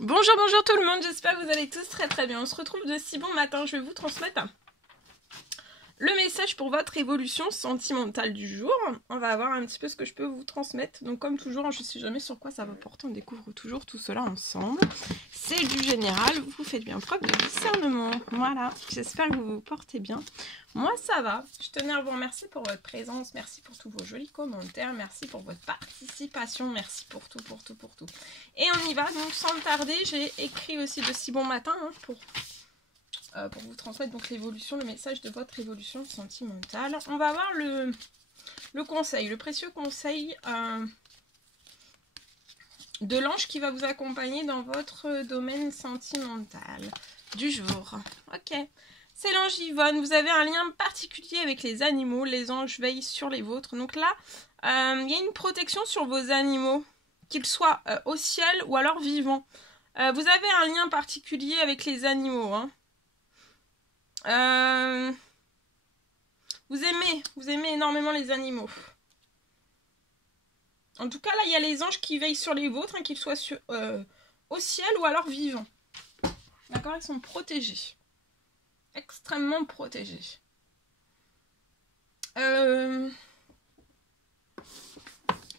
Bonjour, bonjour tout le monde, j'espère que vous allez tous très bien. On se retrouve de si bon matin, je vais vous transmettre le message pour votre évolution sentimentale du jour. On va voir un petit peu ce que je peux vous transmettre. Donc comme toujours, je ne sais jamais sur quoi ça va porter, on découvre toujours tout cela ensemble. C'est du général, vous faites bien preuve de discernement. Voilà, j'espère que vous vous portez bien. Moi ça va, je tenais à vous remercier pour votre présence, merci pour tous vos jolis commentaires, merci pour votre participation, merci pour tout. Et on y va, donc sans tarder, j'ai écrit aussi de si bon matin pour vous transmettre donc l'évolution, le message de votre évolution sentimentale. On va voir le conseil, le précieux conseil de l'ange qui va vous accompagner dans votre domaine sentimental du jour. Ok, c'est l'ange Yvonne. Vous avez un lien particulier avec les animaux. Les anges veillent sur les vôtres. Donc là, il y a une protection sur vos animaux, qu'ils soient au ciel ou alors vivants. Vous avez un lien particulier avec les animaux, hein. Vous aimez énormément les animaux. En tout cas, là, il y a les anges qui veillent sur les vôtres, hein, qu'ils soient au ciel ou alors vivants. D'accord, ils sont protégés. Extrêmement protégés. On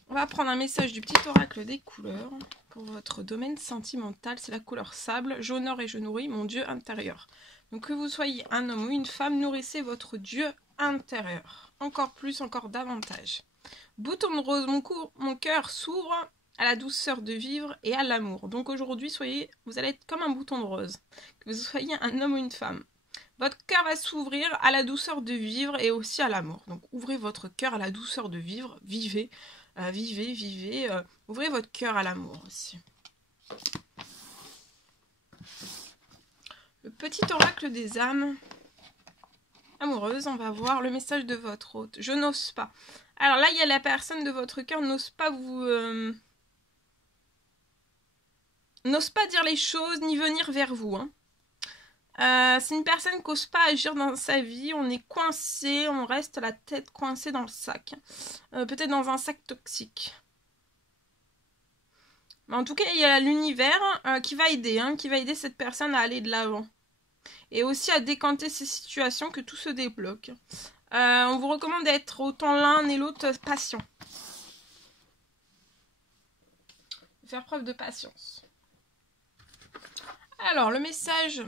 va prendre un message du petit oracle des couleurs pour votre domaine sentimental. C'est la couleur sable. J'honore et je nourris mon Dieu intérieur. Donc que vous soyez un homme ou une femme, nourrissez votre Dieu intérieur. Encore plus, encore davantage. Bouton de rose, mon cœur s'ouvre à la douceur de vivre et à l'amour. Donc aujourd'hui, vous allez être comme un bouton de rose. Que vous soyez un homme ou une femme. Votre cœur va s'ouvrir à la douceur de vivre et aussi à l'amour. Donc ouvrez votre cœur à la douceur de vivre. Vivez, vivez. Ouvrez votre cœur à l'amour aussi. Le petit oracle des âmes amoureuses, on va voir le message de votre hôte. Je n'ose pas. Alors là, il y a la personne de votre cœur n'ose pas vous... n'ose pas dire les choses ni venir vers vous. Hein. C'est une personne qui n'ose pas agir dans sa vie. On est coincé, on reste la tête coincée dans le sac. Peut-être dans un sac toxique. Mais en tout cas, il y a l'univers qui va aider, hein, qui va aider cette personne à aller de l'avant. Et aussi à décanter ces situations, que tout se débloque. On vous recommande d'être autant l'un et l'autre patient. Faire preuve de patience. Alors, le message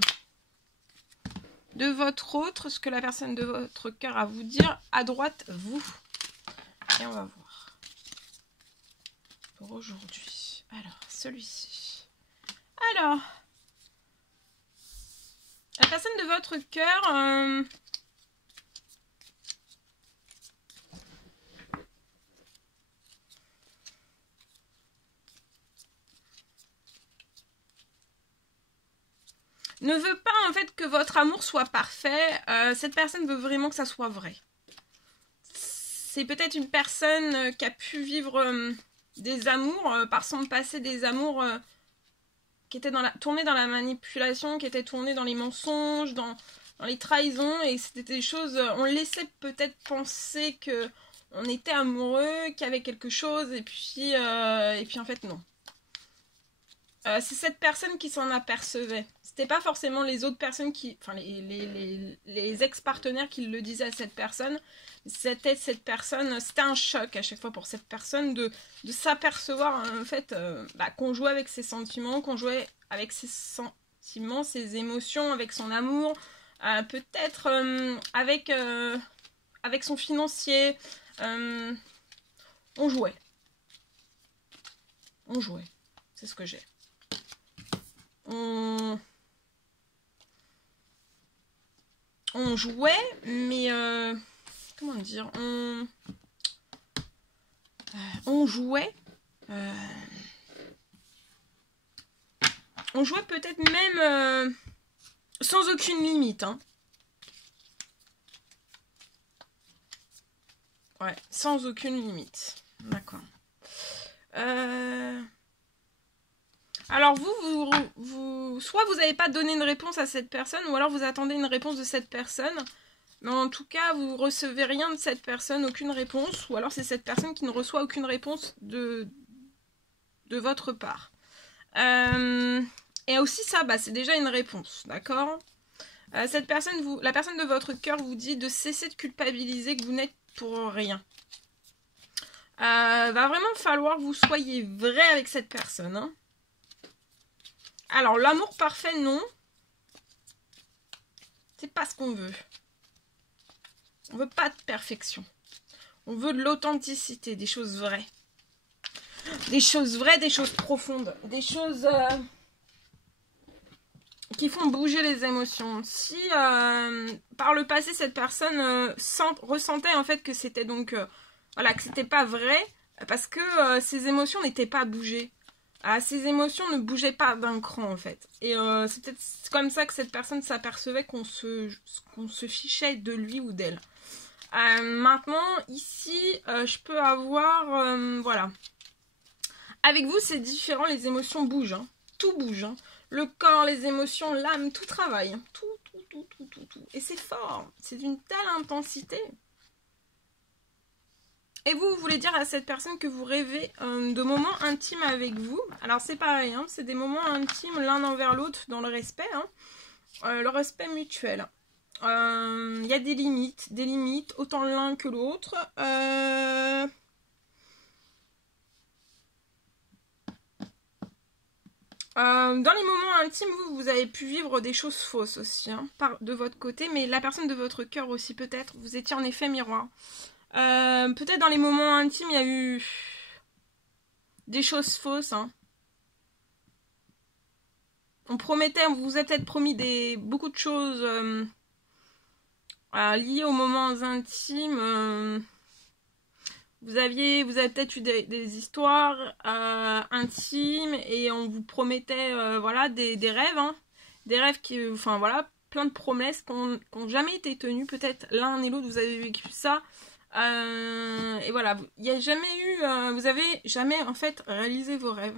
de votre autre, ce que la personne de votre cœur a à vous dire, à droite, vous. Et on va voir. Pour aujourd'hui. Alors, celui-ci. Alors, la personne de votre cœur... ne veut pas en fait que votre amour soit parfait. Cette personne veut vraiment que ça soit vrai. C'est peut-être une personne qui a pu vivre des amours, par son passé, des amours qui étaient tournés dans la manipulation, qui étaient tournés dans les mensonges, dans les trahisons. Et c'était des choses, on laissait peut-être penser que on était amoureux, qu'il y avait quelque chose, et puis en fait non. C'est cette personne qui s'en apercevait. C'était pas forcément les autres personnes qui... Enfin, les ex-partenaires qui le disaient à cette personne. C'était cette personne... C'était un choc à chaque fois pour cette personne de s'apercevoir, en fait, qu'on jouait avec ses sentiments, qu'on jouait avec ses sentiments, ses émotions, avec son amour, peut-être avec son financier. On jouait. On jouait. C'est ce que j'ai. On jouait, mais comment dire, on jouait peut-être même sans aucune limite, hein. Ouais, sans aucune limite. D'accord. Alors soit vous n'avez pas donné une réponse à cette personne, ou alors vous attendez une réponse de cette personne, mais en tout cas vous recevez rien de cette personne, aucune réponse, ou alors c'est cette personne qui ne reçoit aucune réponse de votre part. Et aussi ça, bah, c'est déjà une réponse, d'accord? Cette personne, la personne de votre cœur vous dit de cesser de culpabiliser que vous n'êtes pour rien. Va vraiment falloir que vous soyez vrai avec cette personne. Hein. Alors, l'amour parfait, non. C'est pas ce qu'on veut. On veut pas de perfection. On veut de l'authenticité, des choses vraies. Des choses vraies, des choses profondes. Des choses qui font bouger les émotions. Si par le passé, cette personne ressentait en fait que c'était donc... voilà, que c'était pas vrai, parce que ses émotions n'étaient pas bougées. Ses émotions ne bougeaient pas d'un cran, en fait. Et c'est peut-être comme ça que cette personne s'apercevait qu'on se fichait de lui ou d'elle. Maintenant, ici, je peux avoir... voilà. Avec vous, c'est différent, les émotions bougent. Hein. Tout bouge. Hein. Le corps, les émotions, l'âme, tout travaille. Hein. Tout. Et c'est fort. C'est d'une telle intensité. Et vous voulez dire à cette personne que vous rêvez de moments intimes avec vous. Alors c'est pareil, hein, c'est des moments intimes l'un envers l'autre dans le respect. Hein, le respect mutuel. Il y a des limites, autant l'un que l'autre. Dans les moments intimes, vous avez pu vivre des choses fausses aussi, hein, de votre côté. Mais la personne de votre cœur aussi peut-être, vous étiez en effet miroir. Peut-être dans les moments intimes, il y a eu des choses fausses. Hein. On promettait, on vous a peut-être promis beaucoup de choses liées aux moments intimes. Vous avez peut-être eu des histoires intimes et on vous promettait voilà, des rêves. Hein. Des rêves qui, enfin voilà, plein de promesses qui n'ont jamais été tenues. Peut-être l'un et l'autre, vous avez vécu ça. Et voilà, il n'y a jamais eu, vous avez jamais en fait réalisé vos rêves.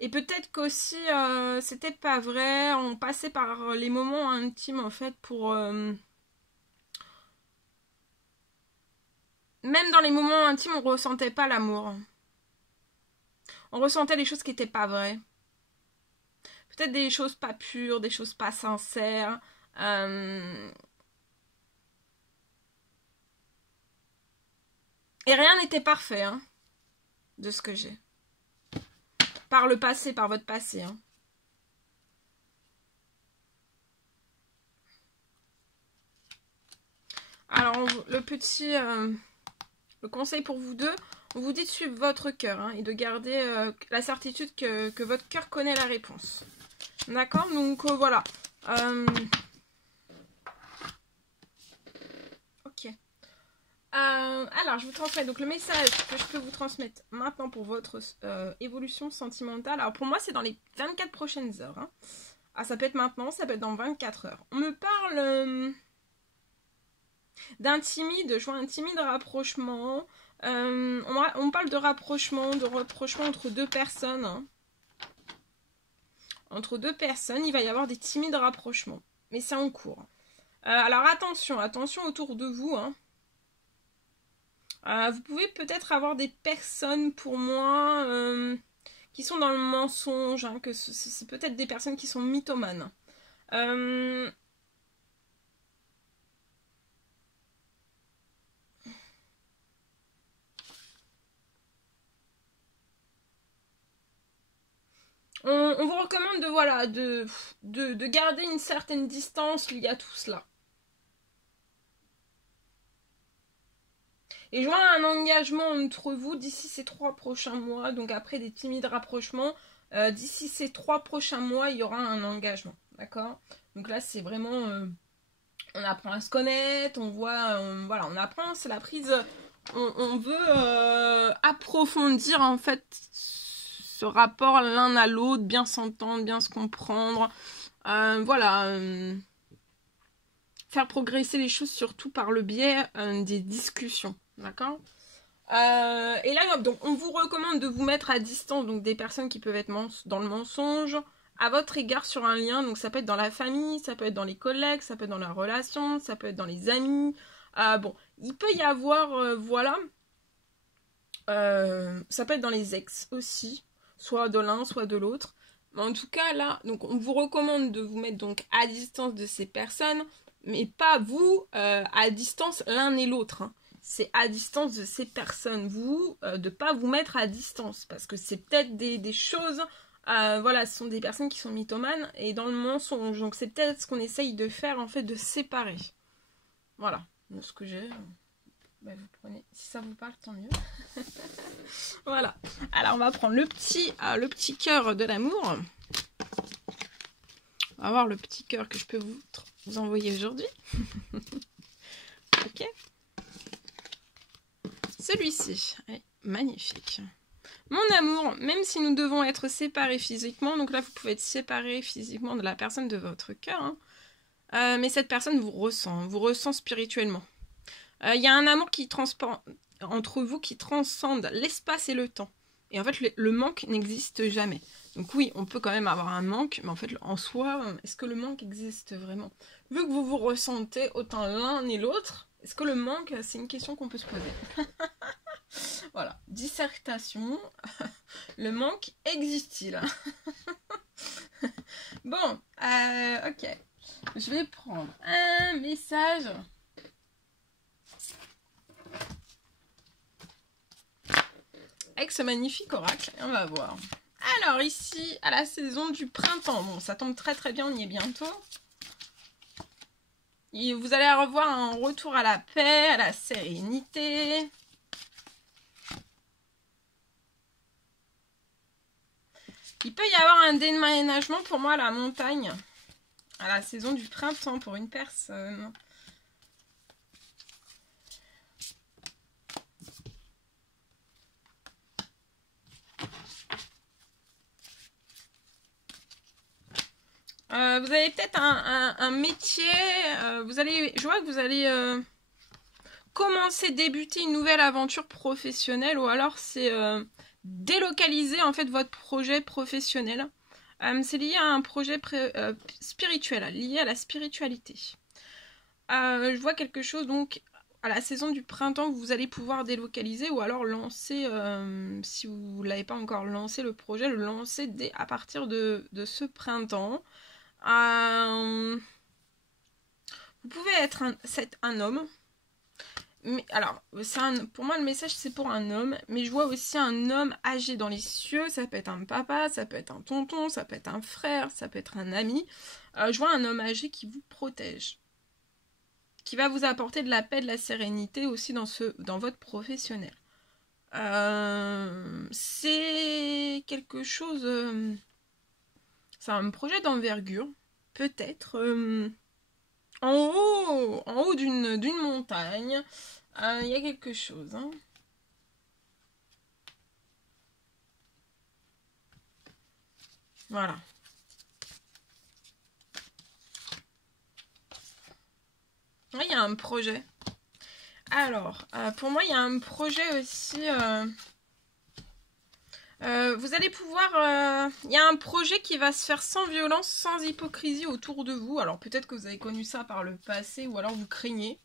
Et peut-être qu'aussi c'était pas vrai, on passait par les moments intimes en fait pour... même dans les moments intimes, on ressentait pas l'amour. On ressentait les choses qui n'étaient pas vraies. Peut-être des choses pas pures, des choses pas sincères. Et rien n'était parfait, hein, de ce que j'ai. Par le passé, par votre passé. Hein. Alors, le conseil pour vous deux, on vous dit de suivre votre cœur hein, et de garder la certitude que votre cœur connaît la réponse. D'accord? Donc, voilà. Ok. Alors, je vous transmets donc le message que je peux vous transmettre maintenant pour votre évolution sentimentale. Alors, pour moi, c'est dans les 24 prochaines heures. Hein. Ah, ça peut être maintenant, ça peut être dans 24 heures. On me parle d'un timide, je vois un timide rapprochement. On parle de rapprochement entre deux personnes. Hein. Entre deux personnes, il va y avoir des timides rapprochements. Mais c'est en cours. Alors, attention autour de vous. Hein. Vous pouvez peut-être avoir des personnes pour moi qui sont dans le mensonge, hein, que c'est peut-être des personnes qui sont mythomanes. On vous recommande de garder une certaine distance liée à tout cela. Et je vois un engagement entre vous d'ici ces 3 prochains mois. Donc après des timides rapprochements, d'ici ces 3 prochains mois, il y aura un engagement. D'accord? Donc là, c'est vraiment... on apprend à se connaître, on voit... voilà, on apprend, c'est la prise... On veut approfondir en fait ce rapport l'un à l'autre, bien s'entendre, bien se comprendre. Voilà... faire progresser les choses surtout par le biais des discussions. D'accord? Et là, donc, on vous recommande de vous mettre à distance donc des personnes qui peuvent être dans le mensonge à votre égard sur un lien. Donc ça peut être dans la famille, ça peut être dans les collègues, ça peut être dans la relation, ça peut être dans les amis. Bon, il peut y avoir, voilà, Ça peut être dans les ex aussi, soit de l'un, soit de l'autre. Mais en tout cas, là, donc on vous recommande de vous mettre donc à distance de ces personnes, mais pas vous à distance l'un et l'autre. Hein. C'est à distance de ces personnes. Vous, de pas vous mettre à distance, parce que c'est peut-être des choses... voilà, ce sont des personnes qui sont mythomanes et dans le mensonge. Donc c'est peut-être ce qu'on essaye de faire, en fait, de séparer. Voilà, ce que j'ai... Bah, vous prenez, si ça vous parle, tant mieux. Voilà. Alors on va prendre le petit cœur de l'amour. On va voir le petit cœur que je peux vous envoyer aujourd'hui. Ok. Celui-ci est magnifique. Mon amour, même si nous devons être séparés physiquement, donc là vous pouvez être séparés physiquement de la personne de votre cœur, hein, mais cette personne vous ressent spirituellement. Il y a un amour qui entre vous qui transcende l'espace et le temps. Et en fait, le manque n'existe jamais. Donc oui, on peut quand même avoir un manque, mais en fait, en soi, est-ce que le manque existe vraiment? Vu que vous vous ressentez autant l'un et l'autre, est-ce que le manque, c'est une question qu'on peut se poser? Voilà, dissertation. Le manque existe-t-il? Bon, ok. Je vais prendre un message... avec ce magnifique oracle, et on va voir. Alors ici, à la saison du printemps, bon ça tombe très très bien, on y est bientôt. Et vous allez revoir un retour à la paix, à la sérénité. Il peut y avoir un déménagement pour moi à la montagne, à la saison du printemps pour une personne. Vous avez peut-être un métier, je vois que vous allez débuter une nouvelle aventure professionnelle, ou alors c'est délocaliser en fait votre projet professionnel. C'est lié à un projet spirituel, lié à la spiritualité. Je vois quelque chose donc à la saison du printemps, vous allez pouvoir délocaliser ou alors lancer, si vous ne l'avez pas encore lancé le projet, le lancer à partir de ce printemps. Vous pouvez être un homme. Mais, alors, pour moi, le message, c'est pour un homme. Mais je vois aussi un homme âgé dans les cieux. Ça peut être un papa, ça peut être un tonton, ça peut être un frère, ça peut être un ami. Je vois un homme âgé qui vous protège. Qui va vous apporter de la paix, de la sérénité aussi dans votre professionnel. C'est quelque chose... c'est un projet d'envergure. Peut-être en haut d'une montagne. Il y a quelque chose. Hein. Voilà. Il y a un projet. Alors, pour moi, il y a un projet aussi... vous allez pouvoir... Il y a un projet qui va se faire sans violence, sans hypocrisie autour de vous. Alors peut-être que vous avez connu ça par le passé ou alors vous craignez.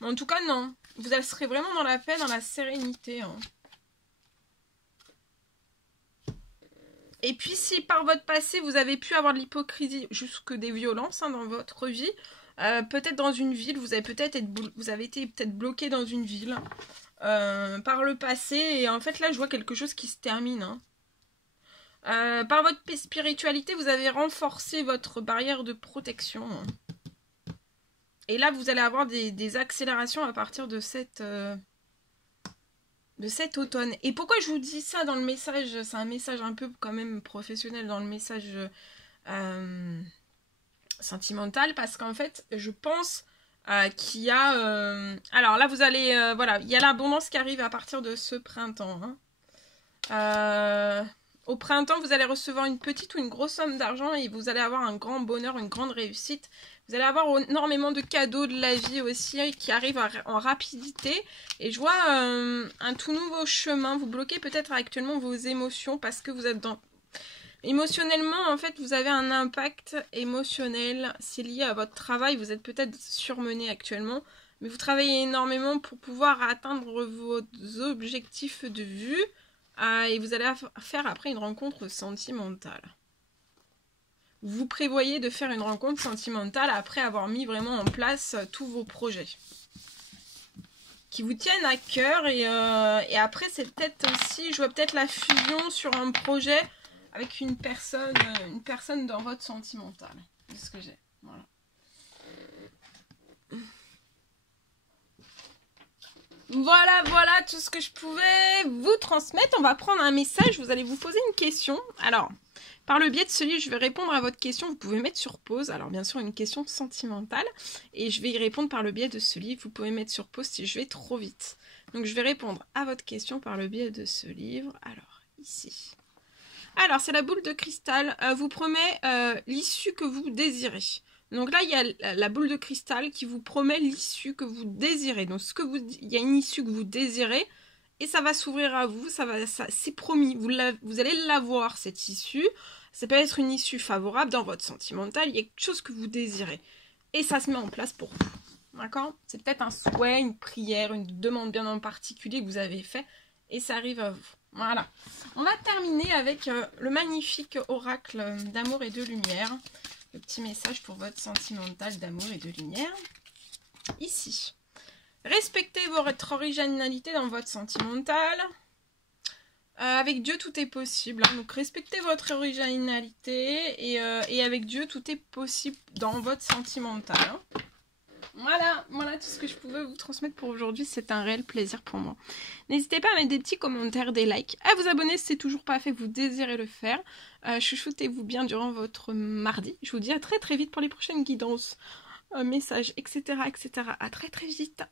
Mais en tout cas, non. Vous serez vraiment dans la paix, dans la sérénité. Hein. Et puis si par votre passé, vous avez pu avoir de l'hypocrisie jusque des violences dans votre vie, peut-être dans une ville, vous avez été peut-être bloqué dans une ville. Par le passé, et en fait là je vois quelque chose qui se termine. Hein. Par votre spiritualité, vous avez renforcé votre barrière de protection. Et là vous allez avoir des accélérations à partir de cet automne. Et pourquoi je vous dis ça dans le message? C'est un message un peu quand même professionnel dans le message sentimental, parce qu'en fait je pense qu'il y a... alors là, vous allez... voilà, il y a l'abondance qui arrive à partir de ce printemps. Hein. Au printemps, vous allez recevoir une petite ou une grosse somme d'argent et vous allez avoir un grand bonheur, une grande réussite. Vous allez avoir énormément de cadeaux de la vie aussi qui arrivent en rapidité. Et je vois un tout nouveau chemin. Vous bloquez peut-être actuellement vos émotions parce que vous êtes dans... Émotionnellement, en fait, vous avez un impact émotionnel. C'est lié à votre travail. Vous êtes peut-être surmené actuellement. Mais vous travaillez énormément pour pouvoir atteindre vos objectifs de vue. Et vous allez faire après une rencontre sentimentale. Vous prévoyez de faire une rencontre sentimentale après avoir mis vraiment en place tous vos projets qui vous tiennent à cœur. Et après, c'est peut-être aussi, je vois peut-être la fusion sur un projet avec une personne dans votre sentimental. C'est ce que j'ai. Voilà. Voilà tout ce que je pouvais vous transmettre. On va prendre un message, vous allez vous poser une question. Alors, par le biais de ce livre, je vais répondre à votre question. Vous pouvez mettre sur pause. Alors, bien sûr, une question sentimentale. Et je vais y répondre par le biais de ce livre. Vous pouvez mettre sur pause si je vais trop vite. Donc, je vais répondre à votre question par le biais de ce livre. Alors, ici. Alors, c'est la boule de cristal. Vous promet l'issue que vous désirez. Donc là, il y a la boule de cristal qui vous promet l'issue que vous désirez. Donc, il y a une issue que vous désirez et ça va s'ouvrir à vous. C'est promis. Vous allez l'avoir, cette issue. Ça peut être une issue favorable dans votre sentimental. Il y a quelque chose que vous désirez. Et ça se met en place pour vous. D'accord? C'est peut-être un souhait, une prière, une demande bien en particulier que vous avez fait. Et ça arrive à vous. Voilà. On va terminer avec le magnifique oracle d'amour et de lumière. Le petit message pour votre sentimental d'amour et de lumière. Ici. Respectez votre originalité dans votre sentimental. Avec Dieu, tout est possible. Hein. Donc, respectez votre originalité. Et avec Dieu, tout est possible dans votre sentimental. Hein. Voilà tout ce que je pouvais vous transmettre pour aujourd'hui. C'est un réel plaisir pour moi. N'hésitez pas à mettre des petits commentaires, des likes, à vous abonner si c'est toujours pas fait, que vous désirez le faire. Chouchoutez-vous bien durant votre mardi. Je vous dis à très très vite pour les prochaines guidances, messages, etc. À très très vite.